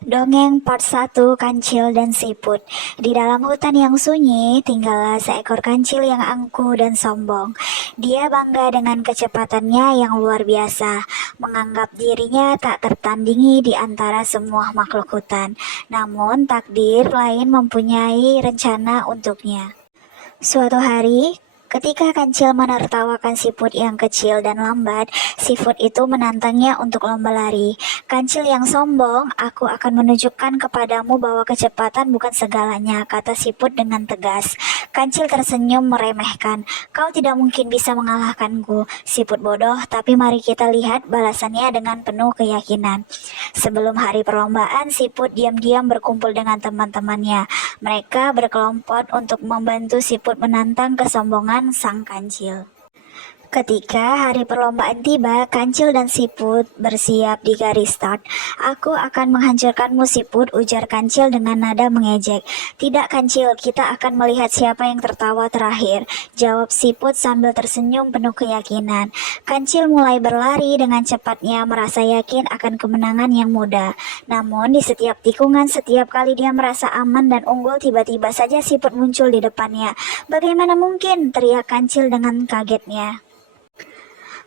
Dongeng part 1, Kancil dan Siput. Di dalam hutan yang sunyi, tinggallah seekor kancil yang angkuh dan sombong. Dia bangga dengan kecepatannya yang luar biasa, menganggap dirinya tak tertandingi di antara semua makhluk hutan. Namun, takdir lain mempunyai rencana untuknya. Suatu hari, ketika kancil menertawakan siput yang kecil dan lambat, siput itu menantangnya untuk lomba lari. Kancil yang sombong, aku akan menunjukkan kepadamu bahwa kecepatan bukan segalanya, kata siput dengan tegas. Kancil tersenyum meremehkan. Kau tidak mungkin bisa mengalahkanku, siput bodoh, tapi mari kita lihat balasannya dengan penuh keyakinan. Sebelum hari perlombaan, siput diam-diam berkumpul dengan teman-temannya. Mereka berkelompok untuk membantu siput menantang kesombongan sang kancil. Ketika hari perlombaan tiba, kancil dan siput bersiap di garis start. Aku akan menghancurkanmu siput, ujar kancil dengan nada mengejek. Tidak kancil, kita akan melihat siapa yang tertawa terakhir, jawab siput sambil tersenyum penuh keyakinan. Kancil mulai berlari dengan cepatnya, merasa yakin akan kemenangan yang mudah. Namun di setiap tikungan, setiap kali dia merasa aman dan unggul, tiba-tiba saja siput muncul di depannya. Bagaimana mungkin? Teriak kancil dengan kagetnya.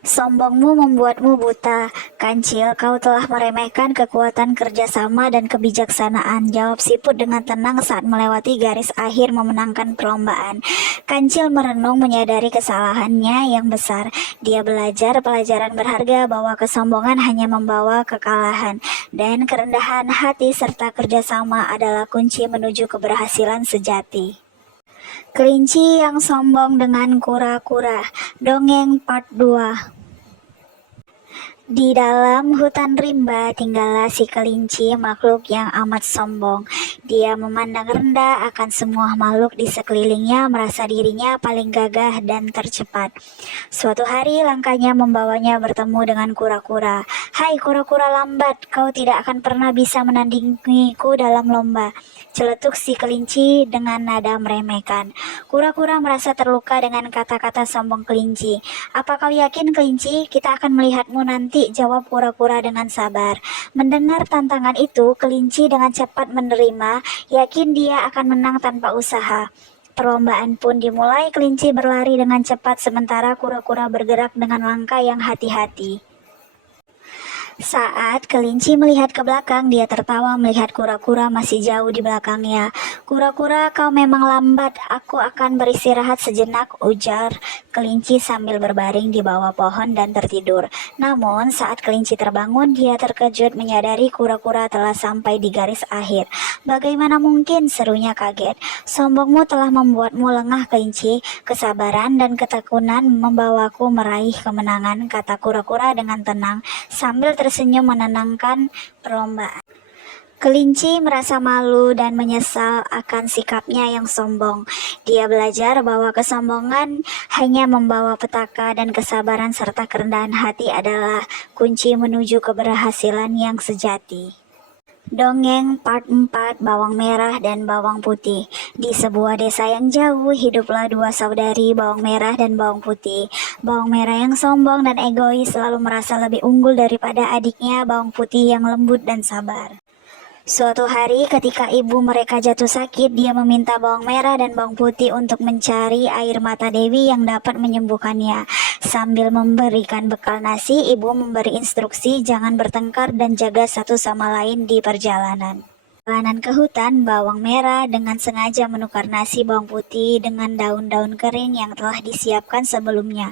Sombongmu membuatmu buta, kancil. Kau telah meremehkan kekuatan kerjasama dan kebijaksanaan, jawab siput dengan tenang saat melewati garis akhir memenangkan perlombaan. Kancil merenung menyadari kesalahannya yang besar. Dia belajar pelajaran berharga bahwa kesombongan hanya membawa kekalahan, dan kerendahan hati serta kerjasama adalah kunci menuju keberhasilan sejati. Kelinci yang sombong dengan kura-kura. Dongeng part 2. Di dalam hutan rimba tinggallah si kelinci, makhluk yang amat sombong. Dia memandang rendah akan semua makhluk di sekelilingnya, merasa dirinya paling gagah dan tercepat. Suatu hari langkahnya membawanya bertemu dengan kura-kura. Hai kura-kura lambat, kau tidak akan pernah bisa menandingiku dalam lomba, celetuk si kelinci dengan nada meremehkan. Kura-kura merasa terluka dengan kata-kata sombong kelinci. Apa kau yakin kelinci? Kita akan melihatmu nanti, jawab kura-kura dengan sabar. Mendengar tantangan itu, kelinci dengan cepat menerima, yakin dia akan menang tanpa usaha. Perlombaan pun dimulai, kelinci berlari dengan cepat sementara kura-kura bergerak dengan langkah yang hati-hati. Saat kelinci melihat ke belakang, dia tertawa melihat kura-kura masih jauh di belakangnya. Kura-kura, kau memang lambat, aku akan beristirahat sejenak, ujar kelinci sambil berbaring di bawah pohon dan tertidur. Namun saat kelinci terbangun, dia terkejut menyadari kura-kura telah sampai di garis akhir. Bagaimana mungkin? Serunya kaget. Sombongmu telah membuatmu lengah kelinci, kesabaran dan ketekunan membawaku meraih kemenangan, kata kura-kura dengan tenang sambil tersenyum menenangkan perlombaan. Kelinci merasa malu dan menyesal akan sikapnya yang sombong. Dia belajar bahwa kesombongan hanya membawa petaka dan kesabaran serta kerendahan hati adalah kunci menuju keberhasilan yang sejati. Dongeng part 4, Bawang Merah dan Bawang Putih. Di sebuah desa yang jauh, hiduplah dua saudari, Bawang Merah dan Bawang Putih. Bawang Merah yang sombong dan egois selalu merasa lebih unggul daripada adiknya, Bawang Putih yang lembut dan sabar. Suatu hari ketika ibu mereka jatuh sakit, dia meminta Bawang Merah dan Bawang Putih untuk mencari air mata Dewi yang dapat menyembuhkannya. Sambil memberikan bekal nasi, ibu memberi instruksi jangan bertengkar dan jaga satu sama lain di perjalanan. Perjalanan ke hutan, Bawang Merah dengan sengaja menukar nasi Bawang Putih dengan daun-daun kering yang telah disiapkan sebelumnya.